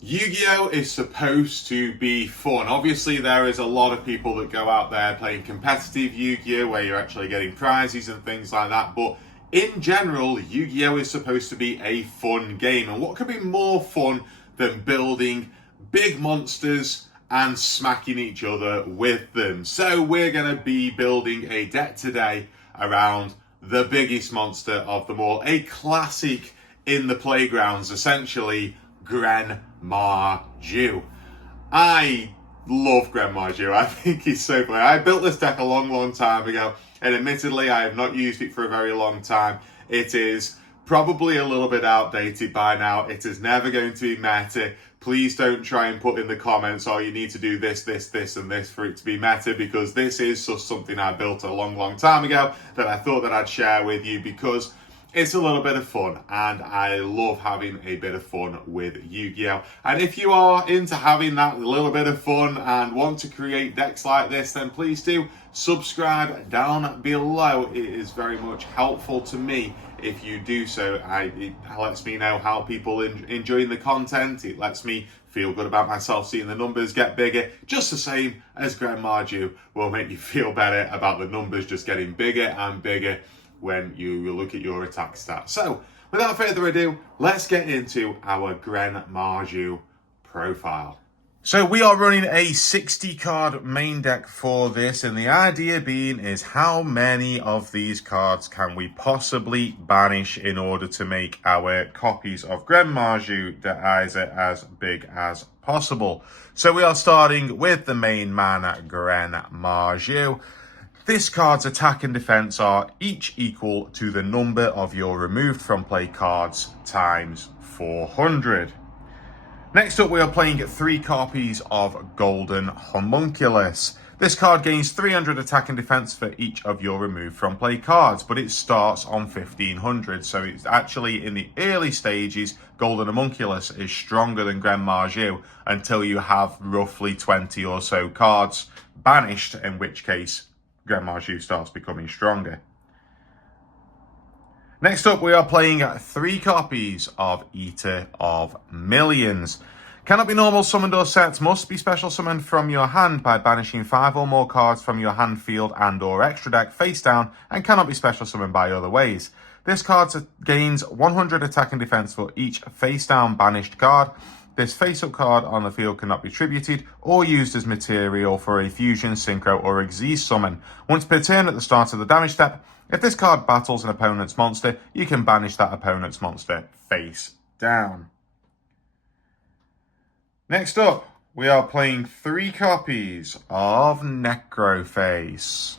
Yu-Gi-Oh is supposed to be fun. Obviously, there is a lot of people that go out there playing competitive Yu-Gi-Oh where you're actually getting prizes and things like that. But in general, Yu-Gi-Oh is supposed to be a fun game. And what could be more fun than building big monsters and smacking each other with them? So we're going to be building a deck today around the biggest monster of them all. A classic in the playgrounds, essentially, Gren Maju. I love Gren Maju. I think he's so funny. I built this deck a long time ago, and admittedly, I have not used it for a very long time. It is probably a little bit outdated by now. It is never going to be meta. Please don't try and put in the comments, oh, you need to do this, and this for it to be meta, because this is just something I built a long time ago that I thought that I'd share with you because it's a little bit of fun, and I love having a bit of fun with Yu-Gi-Oh! And if you are into having that little bit of fun and want to create decks like this, then please do subscribe down below. It is very much helpful to me if you do so. It lets me know how people enjoying the content. It lets me feel good about myself seeing the numbers get bigger, just the same as Gren Maju will make you feel better about the numbers just getting bigger and bigger when you look at your attack stats. So, without further ado, let's get into our Gren Maju profile. So we are running a 60 card main deck for this, and the idea being is how many of these cards can we possibly banish in order to make our copies of Gren Maju Daiser as big as possible. So we are starting with the main man, Gren Maju. This card's attack and defense are each equal to the number of your removed from play cards times 400. Next up, we are playing 3 copies of Golden Homunculus. This card gains 300 attack and defense for each of your removed from play cards, but it starts on 1500, so it's actually in the early stages, Golden Homunculus is stronger than Gren Maju until you have roughly 20 or so cards banished, in which case Gren Maju starts becoming stronger. Next up, we are playing 3 copies of Eater of Millions. Cannot be normal summoned or set, must be special summoned from your hand by banishing 5 or more cards from your hand, field and or extra deck face down, and cannot be special summoned by other ways. This card gains 100 attack and defense for each face down banished card. This face-up card on the field cannot be tributed or used as material for a fusion, synchro, or exist summon. Once per turn at the start of the damage step, if this card battles an opponent's monster, you can banish that opponent's monster face down. Next up, we are playing 3 copies of Necroface.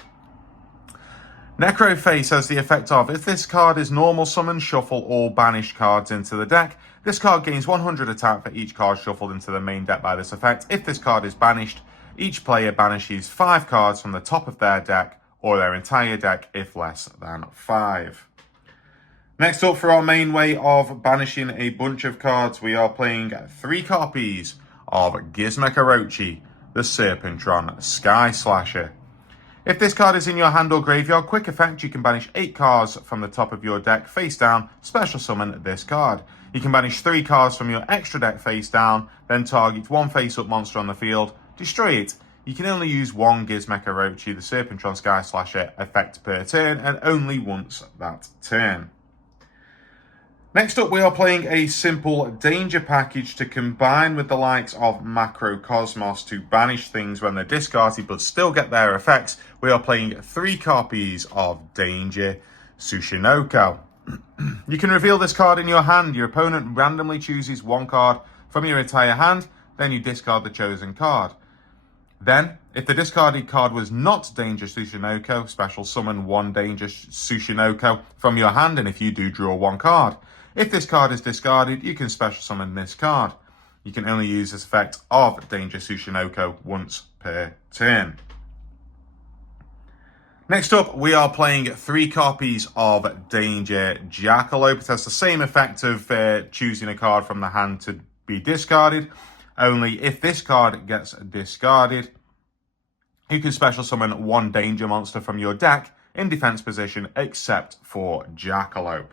Necroface has the effect of, if this card is normal summon, shuffle all banished cards into the deck. This card gains 100 attack for each card shuffled into the main deck by this effect. If this card is banished, each player banishes 5 cards from the top of their deck or their entire deck if less than 5. Next up, for our main way of banishing a bunch of cards, we are playing 3 copies of Gizmecha the Serpentron Sky Slasher. If this card is in your hand or graveyard, quick effect, you can banish 8 cards from the top of your deck face down, special summon this card. You can banish 3 cards from your extra deck face down, then target 1 face-up monster on the field, destroy it. You can only use 1 Gizmecha the Serpentron Sky Slasher effect per turn, and only once that turn. Next up, we are playing a simple danger package to combine with the likes of Macrocosmos to banish things when they're discarded but still get their effects. We are playing 3 copies of Danger Tsushinoko. You can reveal this card in your hand. Your opponent randomly chooses 1 card from your entire hand, then you discard the chosen card. Then, if the discarded card was not Danger Tsushinoko, special summon 1 Danger Tsushinoko from your hand, and if you do, draw 1 card. If this card is discarded, you can special summon this card. You can only use this effect of Danger Tsushinoko once per turn. Next up, we are playing 3 copies of Danger Jackalope. It has the same effect of choosing a card from the hand to be discarded. Only if this card gets discarded, you can special summon 1 Danger monster from your deck in defense position, except for Jackalope.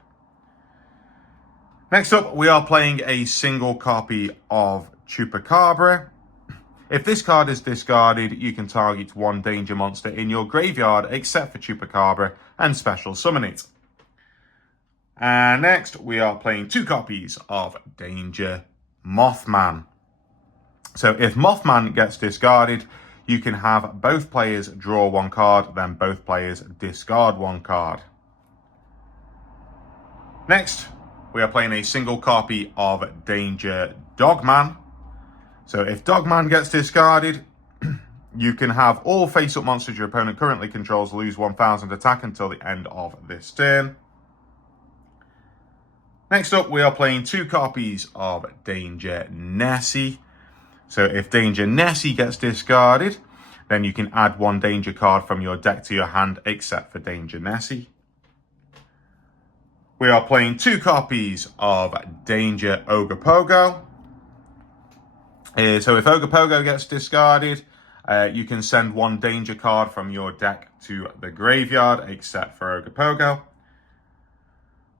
Next up, we are playing a single copy of Chupacabra. If this card is discarded, you can target one danger monster in your graveyard except for Chupacabra and special summon it. And next, we are playing 2 copies of Danger Mothman. So if Mothman gets discarded, you can have both players draw 1 card, then both players discard 1 card. Next, we are playing a single copy of Danger Dogman. So if Dogman gets discarded, you can have all face-up monsters your opponent currently controls lose 1,000 attack until the end of this turn. Next up, we are playing 2 copies of Danger Nessie. So if Danger Nessie gets discarded, then you can add 1 danger card from your deck to your hand except for Danger Nessie. We are playing 2 copies of Danger Ogopogo. So if Ogopogo gets discarded, you can send 1 danger card from your deck to the graveyard except for Ogopogo.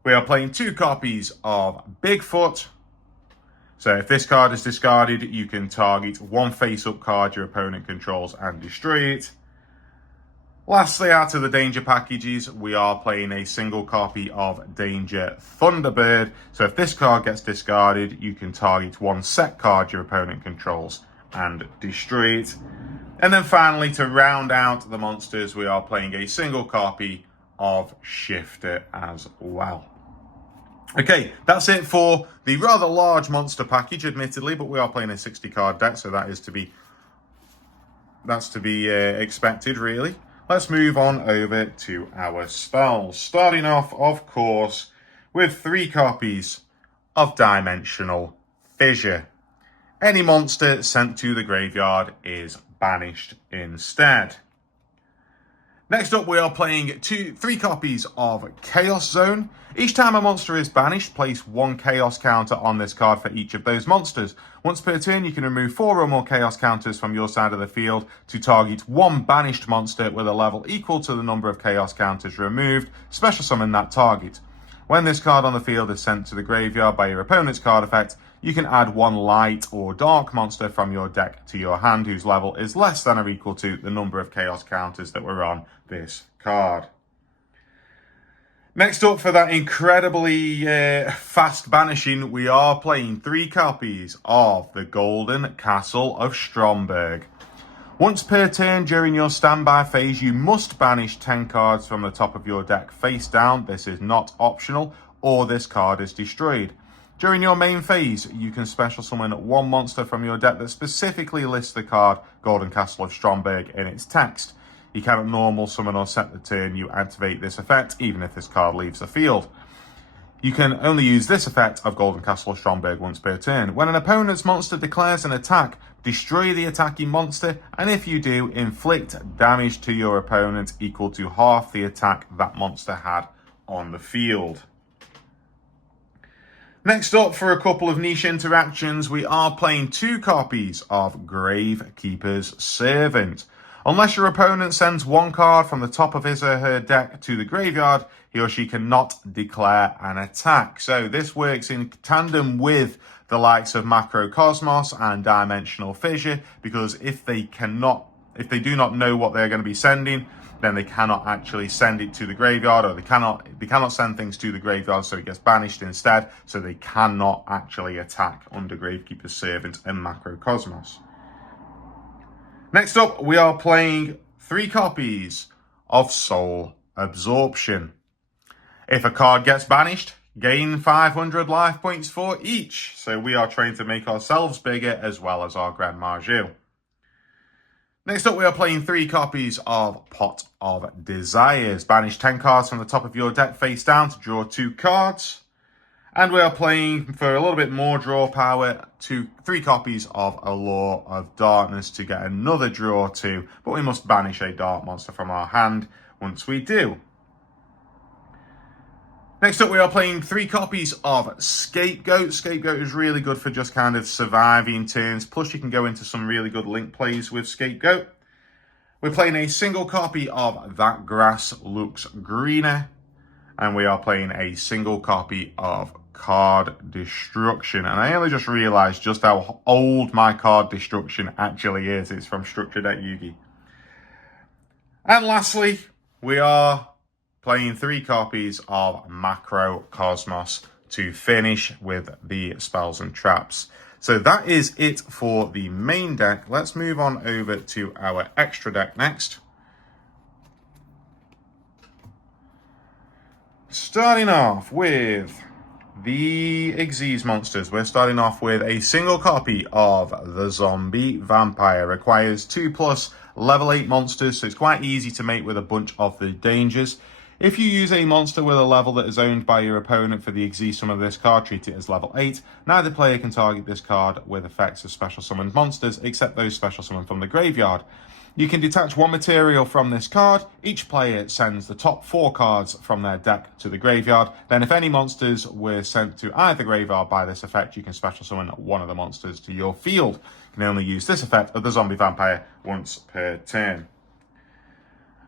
We are playing 2 copies of Bigfoot. So if this card is discarded, you can target 1 face-up card your opponent controls and destroy it. Lastly, out of the danger packages, we are playing a single copy of Danger Thunderbird. So if this card gets discarded, you can target 1 set card your opponent controls and destroy it. And then finally, to round out the monsters, we are playing a single copy of Shifter as well. Okay, that's it for the rather large monster package, admittedly, but we are playing a 60-card deck, so that's to be expected, really. Let's move on over to our spells. Starting off, of course, with 3 copies of Dimensional Fissure. Any monster sent to the graveyard is banished instead. Next up, we are playing 3 copies of Chaos Zone. Each time a monster is banished, place 1 Chaos counter on this card for each of those monsters. Once per turn, you can remove 4 or more Chaos counters from your side of the field to target 1 banished monster with a level equal to the number of Chaos counters removed. Special summon that target. When this card on the field is sent to the graveyard by your opponent's card effect, you can add 1 light or dark monster from your deck to your hand whose level is less than or equal to the number of Chaos counters that were on this card. Next up, for that incredibly fast banishing, we are playing 3 copies of the Golden Castle of Stromberg. Once per turn during your standby phase, you must banish 10 cards from the top of your deck face down. This is not optional, or this card is destroyed. During your main phase, you can special summon 1 monster from your deck that specifically lists the card Golden Castle of Stromberg in its text. You cannot normal summon or set the turn you activate this effect, even if this card leaves the field. You can only use this effect of Golden Castle of Stromberg once per turn. When an opponent's monster declares an attack, destroy the attacking monster, and if you do, inflict damage to your opponent equal to half the attack that monster had on the field. Next up, for a couple of niche interactions, we are playing 2 copies of Gravekeeper's Servant. Unless your opponent sends 1 card from the top of his or her deck to the graveyard, he or she cannot declare an attack. So this works in tandem with the likes of Macrocosmos and Dimensional Fissure, because if they do not know what they're going to be sending, then they cannot actually send it to the graveyard, or they cannot send things to the graveyard, so it gets banished instead, so they cannot actually attack under Gravekeeper's Servant and Macrocosmos. Next up, we are playing 3 copies of Soul Absorption. If a card gets banished, gain 500 life points for each. So we are trying to make ourselves bigger as well as our Gren Maju. Next up, we are playing 3 copies of Pot of Desires. Banish 10 cards from the top of your deck face down to draw 2 cards. And we are playing, for a little bit more draw power, 3 copies of Allure of Darkness to get another draw 2. But we must banish a dark monster from our hand once we do. Next up, we are playing 3 copies of Scapegoat. Scapegoat is really good for just kind of surviving turns. Plus, you can go into some really good link plays with Scapegoat. We're playing a single copy of That Grass Looks Greener. And we are playing a single copy of card destruction. And I only just realized just how old my card destruction actually is. It's from Structure Deck Yu-Gi. And lastly, we are playing 3 copies of Macrocosmos to finish with the spells and traps. So that is it for the main deck. Let's move on over to our extra deck next. Starting off with the Xyz monsters. We're starting off with a single copy of the Zombie Vampire. Requires 2+ level 8 monsters, so it's quite easy to make with a bunch of the dangers. If you use a monster with a level that is owned by your opponent for the Xyz summon of this card, treat it as level 8. Neither player can target this card with effects of special summoned monsters, except those special summoned from the graveyard. You can detach 1 material from this card. Each player sends the top 4 cards from their deck to the graveyard. Then if any monsters were sent to either graveyard by this effect, you can special summon one of the monsters to your field. You can only use this effect of the Zombie Vampire once per turn.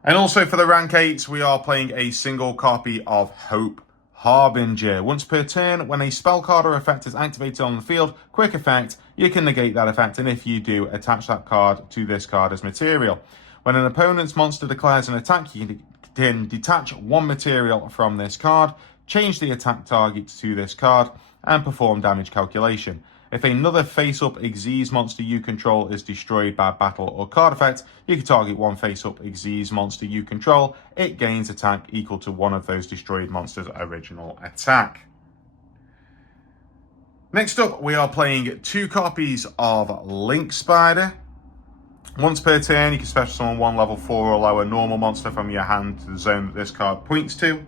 And also for the rank 8s, we are playing a single copy of Hope Harbinger. Once per turn, when a spell card or effect is activated on the field, quick effect, you can negate that effect, and if you do, attach that card to this card as material. When an opponent's monster declares an attack, you can detach 1 material from this card, change the attack target to this card, and perform damage calculation. If another face-up Xyz monster you control is destroyed by battle or card effect, you can target 1 face-up Xyz monster you control. It gains attack equal to 1 of those destroyed monsters' original attack. Next up, we are playing 2 copies of Link Spider. Once per turn, you can special summon 1 level 4 or lower normal monster from your hand to the zone that this card points to.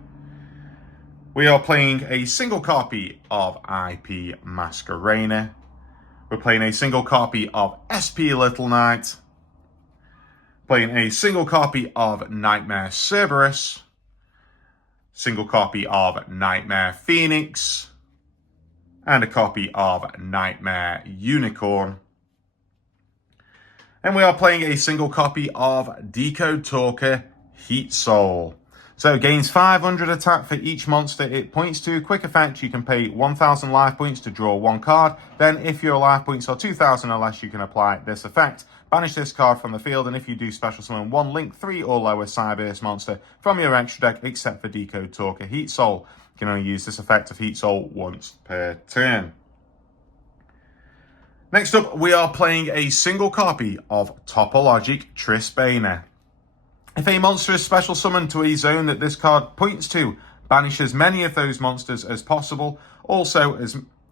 We are playing a single copy of IP Masquerena. We're playing a single copy of SP Little Knight. Playing a single copy of Nightmare Cerberus. Single copy of Nightmare Phoenix. And a copy of Nightmare Unicorn. And we are playing a single copy of Decode Talker Heat Soul. So it gains 500 attack for each monster it points to. Quick effect, you can pay 1,000 life points to draw 1 card. Then if your life points are 2,000 or less, you can apply this effect. Banish this card from the field, and if you do, special summon 1 Link 3 or lower Cyberse monster from your extra deck, except for Decode Talker Heat Soul. You can only use this effect of Heat Soul once per turn. Next up, we are playing a single copy of Topologic Trisbane. If a monster is special summoned to a zone that this card points to, banish as many of those monsters as possible, also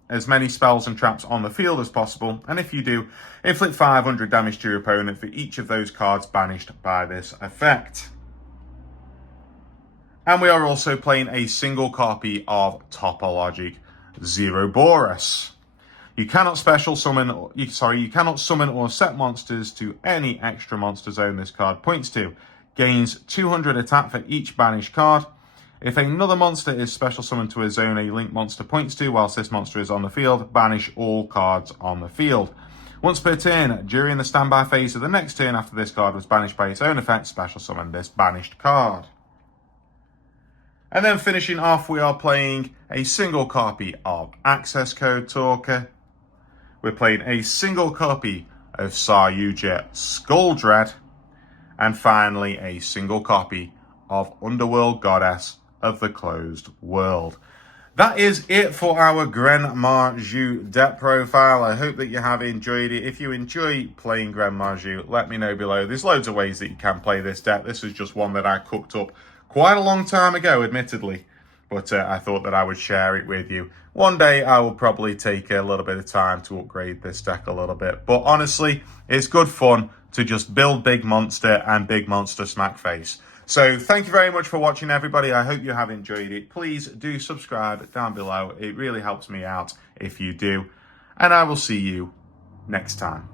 as many spells and traps on the field as possible, and if you do, inflict 500 damage to your opponent for each of those cards banished by this effect. And we are also playing a single copy of Topologic Zeroboros. You cannot summon or set monsters to any extra monster zone this card points to. Gains 200 attack for each banished card. If another monster is special summoned to a zone a link monster points to whilst this monster is on the field, banish all cards on the field. Once per turn, during the standby phase of the next turn after this card was banished by its own effect, special summon this banished card. And then finishing off, we are playing a single copy of Access Code Talker. We're playing a single copy of Saryuja Skulldread. And finally, a single copy of Underworld Goddess of the Closed World. That is it for our Gren Maju deck profile. I hope that you have enjoyed it. If you enjoy playing Gren Maju, let me know below. There's loads of ways that you can play this deck. This is just one that I cooked up quite a long time ago, admittedly. But I thought that I would share it with you. One day I will probably take a little bit of time to upgrade this deck a little bit. But honestly, it's good fun to just build Big Monster and Big Monster Smack Face. So thank you very much for watching, everybody. I hope you have enjoyed it. Please do subscribe down below. It really helps me out if you do. And I will see you next time.